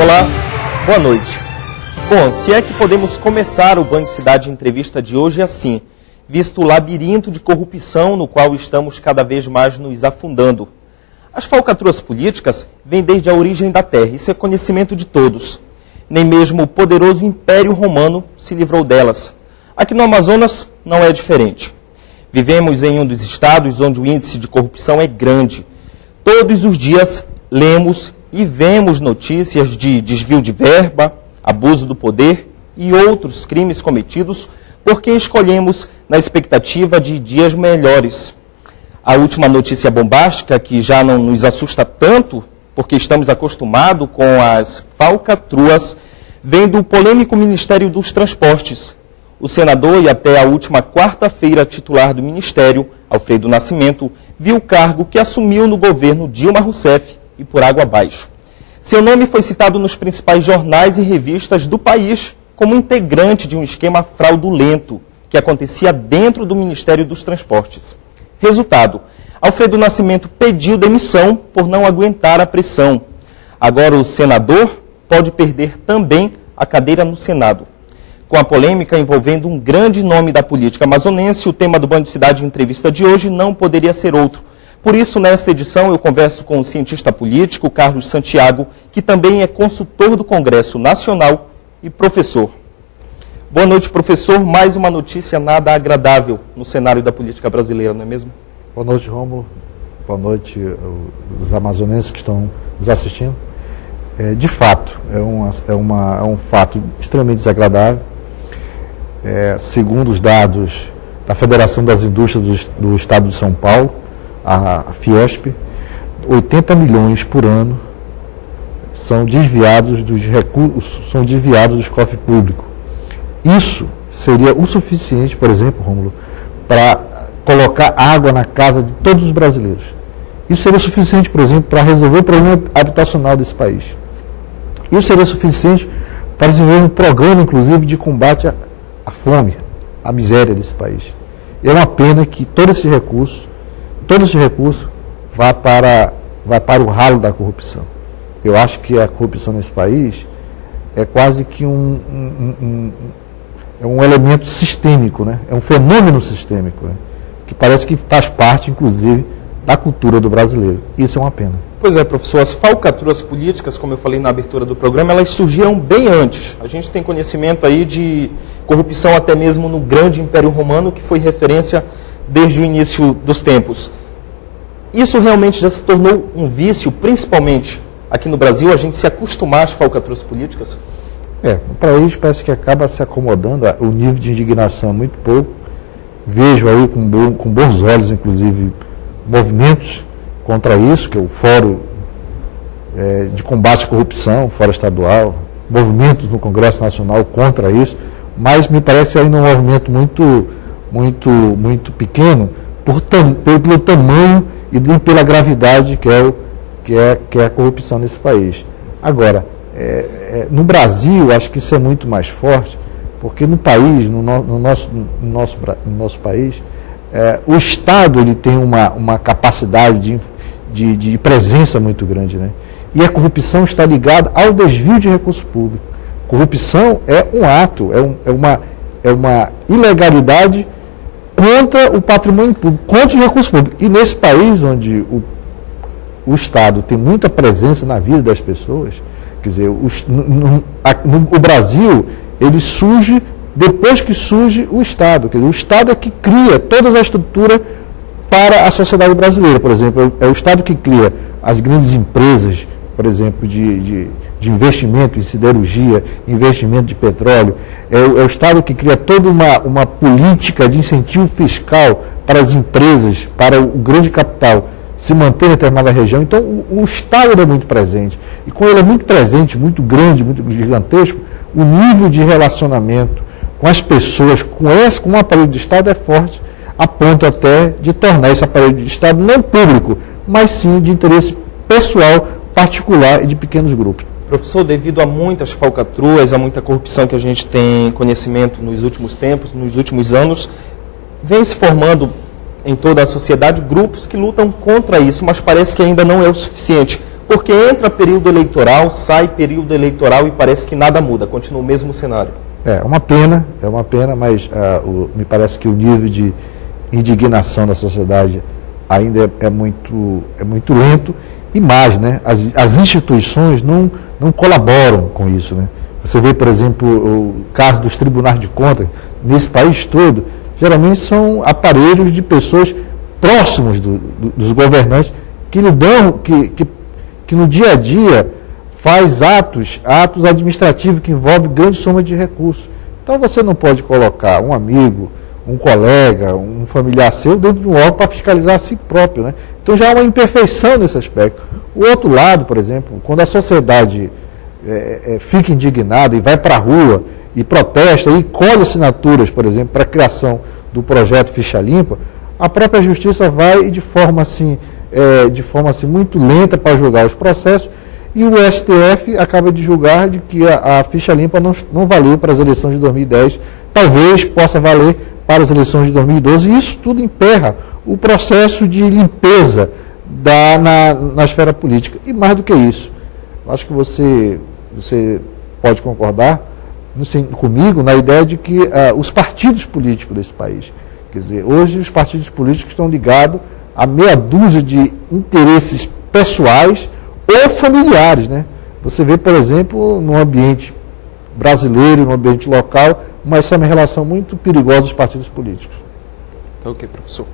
Olá, boa noite. Bom, se é que podemos começar o Band Cidade Entrevista de hoje assim, visto o labirinto de corrupção no qual estamos cada vez mais nos afundando. As falcatruas políticas vêm desde a origem da Terra, isso é conhecimento de todos. Nem mesmo o poderoso Império Romano se livrou delas. Aqui no Amazonas não é diferente. Vivemos em um dos estados onde o índice de corrupção é grande. Todos os dias lemos e vemos notícias de desvio de verba, abuso do poder e outros crimes cometidos por quem escolhemos na expectativa de dias melhores. A última notícia bombástica, que já não nos assusta tanto, porque estamos acostumados com as falcatruas, vem do polêmico Ministério dos Transportes. O senador e até a última quarta-feira titular do Ministério, Alfredo Nascimento, viu o cargo que assumiu no governo Dilma Rousseff e por água abaixo. Seu nome foi citado nos principais jornais e revistas do país como integrante de um esquema fraudulento que acontecia dentro do Ministério dos Transportes. Resultado, Alfredo Nascimento pediu demissão por não aguentar a pressão. Agora o senador pode perder também a cadeira no Senado. Com a polêmica envolvendo um grande nome da política amazonense, o tema do Band Cidade Entrevista de hoje não poderia ser outro. Por isso, nesta edição, eu converso com o cientista político Carlos Santiago, que também é consultor do Congresso Nacional e professor. Boa noite, professor. Mais uma notícia nada agradável no cenário da política brasileira, não é mesmo? Boa noite, Rômulo. Boa noite, os amazonenses que estão nos assistindo. De fato, é um fato extremamente desagradável. Segundo os dados da Federação das Indústrias do Estado de São Paulo, a Fiesp, 80 milhões por ano são desviados dos recursos, são desviados dos cofres públicos. Isso seria o suficiente, por exemplo, Rômulo, para colocar água na casa de todos os brasileiros. Isso seria suficiente, por exemplo, para resolver o problema habitacional desse país. Isso seria suficiente para desenvolver um programa, inclusive, de combate à fome, à miséria desse país. E é uma pena que todo esse recurso vá para o ralo da corrupção. Eu acho que a corrupção nesse país é quase que um elemento sistêmico, né? É um fenômeno sistêmico, né? Que parece que faz parte, inclusive, da cultura do brasileiro. Isso é uma pena. Pois é, professor, as falcatruas políticas, como eu falei na abertura do programa, elas surgiram bem antes. A gente tem conhecimento aí de corrupção até mesmo no grande Império Romano, que foi referência desde o início dos tempos. Isso realmente já se tornou um vício, principalmente aqui no Brasil, a gente se acostumar às falcatruas políticas? O país parece que acaba se acomodando, o nível de indignação é muito pouco. Vejo aí com bons olhos, inclusive, movimentos contra isso, que é o Fórum de Combate à Corrupção, Fórum Estadual, movimentos no Congresso Nacional contra isso, mas me parece ainda um movimento muito pequeno pelo tamanho e pela gravidade que é a corrupção nesse país. Agora, no Brasil, acho que isso é muito mais forte, porque no país, no nosso país, o Estado ele tem uma capacidade de presença muito grande, né? E a corrupção está ligada ao desvio de recursos públicos. Corrupção é um ato, é uma ilegalidade contra o patrimônio público, contra os recursos públicos. E nesse país onde o Estado tem muita presença na vida das pessoas, quer dizer, o Brasil, ele surge depois que surge o Estado. Quer dizer, o Estado é que cria toda a estrutura para a sociedade brasileira. Por exemplo, é o Estado que cria as grandes empresas, por exemplo, de investimento em siderurgia, investimento de petróleo. É o Estado que cria toda uma política de incentivo fiscal para as empresas, para o grande capital se manter em determinada região. Então, o Estado é muito presente. E quando ele é muito presente, muito grande, muito gigantesco, o nível de relacionamento com as pessoas, com o aparelho de Estado é forte, a ponto até de tornar esse aparelho de Estado não público, mas sim de interesse pessoal, particular e de pequenos grupos. Professor, devido a muitas falcatruas, a muita corrupção que a gente tem conhecimento nos últimos tempos, nos últimos anos, vem se formando em toda a sociedade grupos que lutam contra isso, mas parece que ainda não é o suficiente. Porque entra período eleitoral, sai período eleitoral e parece que nada muda, continua o mesmo cenário. É uma pena, mas me parece que o nível de indignação da sociedade ainda é muito lento. E mais, né? As instituições não colaboram com isso, né? Você vê, por exemplo, o caso dos tribunais de contas, nesse país todo, geralmente são aparelhos de pessoas próximos dos governantes que lhe dão, que no dia a dia faz atos administrativos que envolvem grande soma de recursos. Então você não pode colocar um amigo, um colega, um familiar seu dentro de um órgão para fiscalizar a si próprio, né? Então já há uma imperfeição nesse aspecto. O outro lado, por exemplo, quando a sociedade fica indignada e vai para a rua e protesta e colhe assinaturas, por exemplo, para a criação do projeto Ficha Limpa, a própria justiça vai de forma assim muito lenta para julgar os processos, e o STF acaba de julgar de que a Ficha Limpa não valeu para as eleições de 2010, talvez possa valer para as eleições de 2012, e isso tudo emperra o processo de limpeza na esfera política. E mais do que isso, acho que você pode concordar comigo na ideia de que os partidos políticos desse país, quer dizer, hoje os partidos políticos estão ligados a meia dúzia de interesses pessoais ou familiares, né? Você vê, por exemplo, no ambiente brasileiro, no ambiente local, essa é uma relação muito perigosa dos partidos políticos. Ok, professor.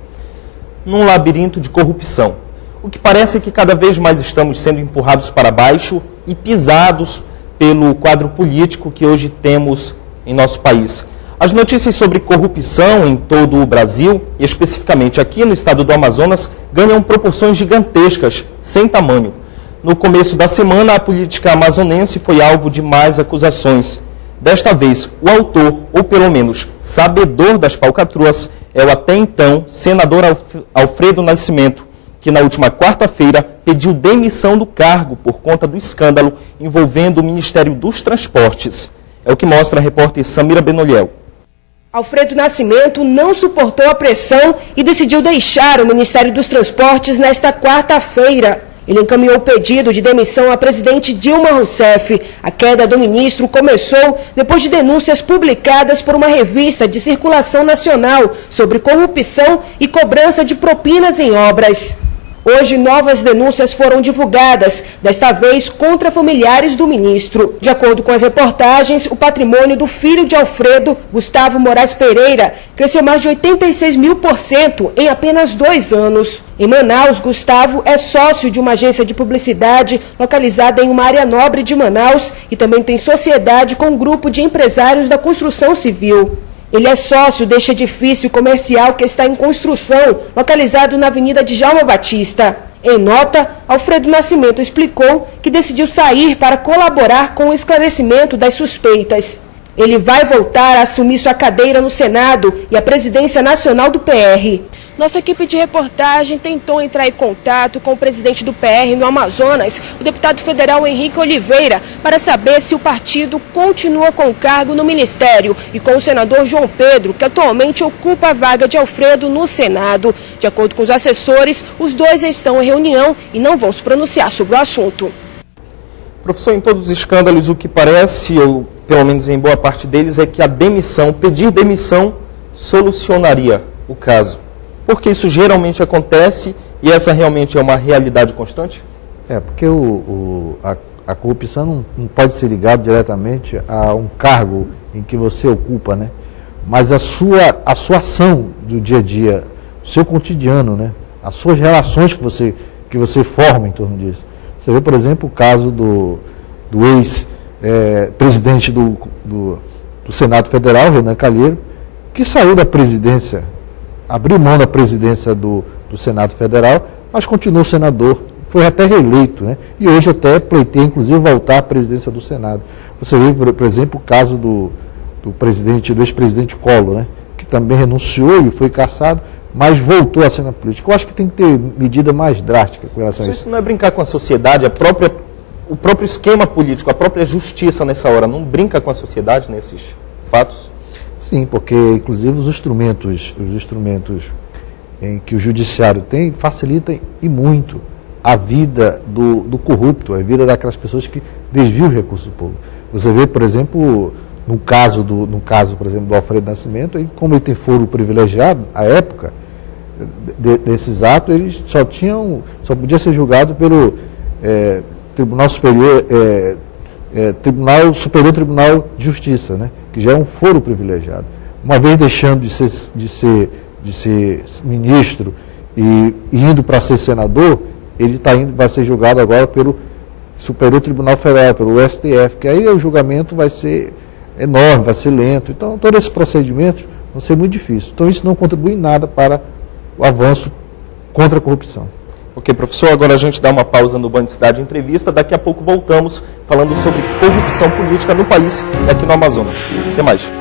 Num labirinto de corrupção, o que parece é que cada vez mais estamos sendo empurrados para baixo e pisados pelo quadro político que hoje temos em nosso país. As notícias sobre corrupção em todo o Brasil, e especificamente aqui no estado do Amazonas, ganham proporções gigantescas, sem tamanho. No começo da semana, a política amazonense foi alvo de mais acusações. Desta vez, o autor, ou pelo menos sabedor das falcatruas, é o até então senador Alfredo Nascimento, que na última quarta-feira pediu demissão do cargo por conta do escândalo envolvendo o Ministério dos Transportes. É o que mostra a repórter Samira Benoliel. Alfredo Nascimento não suportou a pressão e decidiu deixar o Ministério dos Transportes nesta quarta-feira. Ele encaminhou o pedido de demissão à presidente Dilma Rousseff. A queda do ministro começou depois de denúncias publicadas por uma revista de circulação nacional sobre corrupção e cobrança de propinas em obras. Hoje, novas denúncias foram divulgadas, desta vez contra familiares do ministro. De acordo com as reportagens, o patrimônio do filho de Alfredo, Gustavo Moraes Pereira, cresceu mais de 86.000% em apenas 2 anos. Em Manaus, Gustavo é sócio de uma agência de publicidade localizada em uma área nobre de Manaus e também tem sociedade com um grupo de empresários da construção civil. Ele é sócio deste edifício comercial que está em construção, localizado na Avenida Djalma Batista. Em nota, Alfredo Nascimento explicou que decidiu sair para colaborar com o esclarecimento das suspeitas. Ele vai voltar a assumir sua cadeira no Senado e a presidência nacional do PR. Nossa equipe de reportagem tentou entrar em contato com o presidente do PR no Amazonas, o deputado federal Henrique Oliveira, para saber se o partido continua com o cargo no ministério, e com o senador João Pedro, que atualmente ocupa a vaga de Alfredo no Senado. De acordo com os assessores, os dois estão em reunião e não vão se pronunciar sobre o assunto. Professor, em todos os escândalos, o que parece, ou pelo menos em boa parte deles, é que a demissão, pedir demissão, solucionaria o caso. Porque isso geralmente acontece e essa realmente é uma realidade constante? Porque a corrupção não pode ser ligada diretamente a um cargo em que você ocupa, né? Mas a sua ação do dia a dia, o seu cotidiano, né? As suas relações que você forma em torno disso. Você vê, por exemplo, o caso do ex-presidente do Senado Federal, Renan Calheiro, que saiu da presidência, abriu mão da presidência do Senado Federal, mas continuou senador, foi até reeleito, né? E hoje até pleiteia, inclusive, voltar à presidência do Senado. Você vê, por exemplo, o caso do ex-presidente Collor, né? Que também renunciou e foi cassado, mas voltou à cena política. Eu acho que tem que ter medida mais drástica com relação a isso. Isso não é brincar com a sociedade, o próprio esquema político, a própria justiça nessa hora, não brinca com a sociedade nesses fatos? Sim, porque inclusive os instrumentos em que o judiciário tem facilitam e muito a vida do corrupto, a vida daquelas pessoas que desviam o recurso público. Você vê, por exemplo, no caso, por exemplo, do Alfredo Nascimento, como ele tem foro privilegiado, à época desses atos, ele só podia ser julgado pelo Tribunal Superior, Tribunal de Justiça, né, que já é um foro privilegiado. Uma vez deixando de ser ministro e indo para ser senador, ele vai ser julgado agora pelo Superior Tribunal Federal, pelo STF, que aí o julgamento vai ser enorme, vai ser lento. Então, todos esses procedimentos vão ser muito difíceis. Então, isso não contribui em nada para o avanço contra a corrupção. Ok, professor, agora a gente dá uma pausa no Band Cidade Entrevista. Daqui a pouco voltamos falando sobre corrupção política no país e aqui no Amazonas. Até mais.